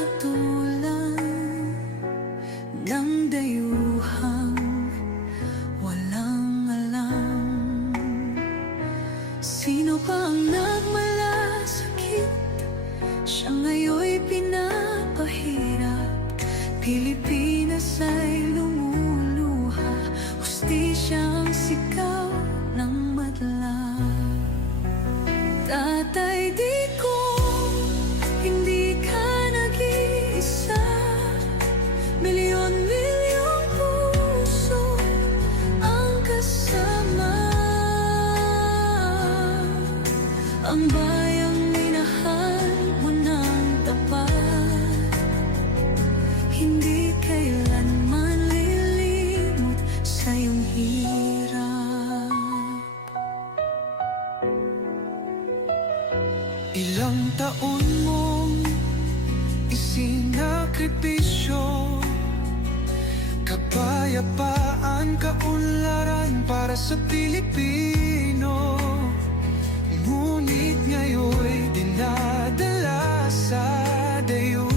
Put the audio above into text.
hatulan ng dayuhang walang alam. Sino pa ang nagmalasakit? Siya ngayon'y pinapahirap. Pilipinas ay lumuluha, hustisya ang sigaw ng madla. Tatay, di ko hindi ka nag-iisa. Milyon-milyong puso ang kasama. Ang bayang minahal mo ng tapat, hindi kailanman lilimot sa iyong hirap. Ilang taon mong isinakripisyo, kapayapaan, kaunlaran para sa Pilipino. Ngunit ngayon'y dinadala sa dayo